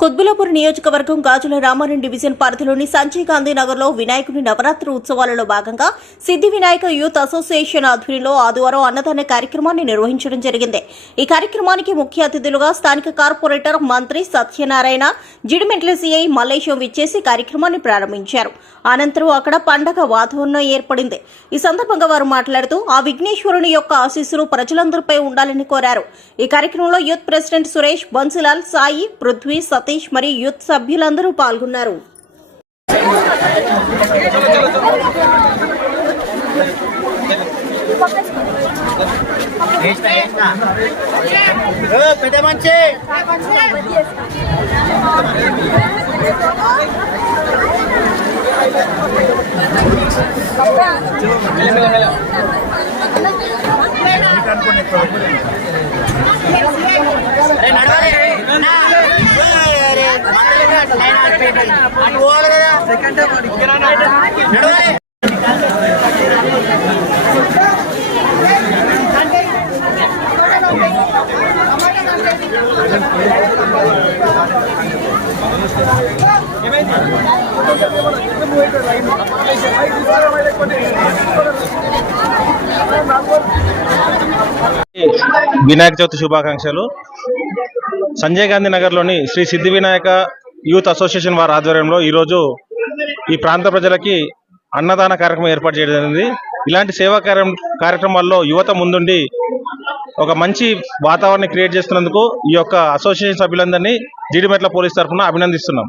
కుత్బులాపూర్ నియోజకవర్గం గాజుల రామారెడ్డి డివిజన్ పరిధిలోని సంజయ్ గాంధీ నగర్లో వినాయకుని నవరాత్రి ఉత్సవాలలో భాగంగా సిద్ధి వినాయక యూత్ అసోసియేషన్ ఆధ్వర్యంలో ఆదివారం అన్నదాన కార్యక్రమాన్ని నిర్వహించడం జరిగింది. ఈ కార్యక్రమానికి ముఖ్య అతిథులుగా స్థానిక కార్పొరేటర్ మంత్రి సత్యనారాయణ జిడిమెంట్ల సీఐ మల్లేశం విచ్చేసి కార్యక్రమాన్ని ప్రారంభించారు. అనంతరం అక్కడ పండగ వాతావరణం ఏర్పడింది. ఈ సందర్భంగా వారు మాట్లాడుతూ ఆ విఘ్నేశ్వరుని యొక్క ఆశీస్సులు ప్రజలందరిపై ఉండాలని కోరారు. ఈ కార్యక్రమంలో యూత్ ప్రెసిడెంట్ సురేష్ బన్సిలాల్ సాయి పృథ్వీ సతీష్ మరియు యూత్ సభ్యులందరూ పాల్గొన్నారు. ఏ, వినాయక చవితి శుభాకాంక్షలు. సంజయ్ గాంధీ నగర్లోని శ్రీ సిద్ధి వినాయక యూత్ అసోసియేషన్ వారి ఆధ్వర్యంలో ఈరోజు ఈ ప్రాంత ప్రజలకి అన్నదాన కార్యక్రమం ఏర్పాటు చేయడం జరిగింది. ఇలాంటి సేవా కార్యం కార్యక్రమాల్లో యువత ముందుండి ఒక మంచి వాతావరణం క్రియేట్ చేస్తున్నందుకు ఈ యొక్క అసోసియేషన్ సభ్యులందరినీ జీడిమెట్ల పోలీస్ తరఫున అభినందిస్తున్నాం.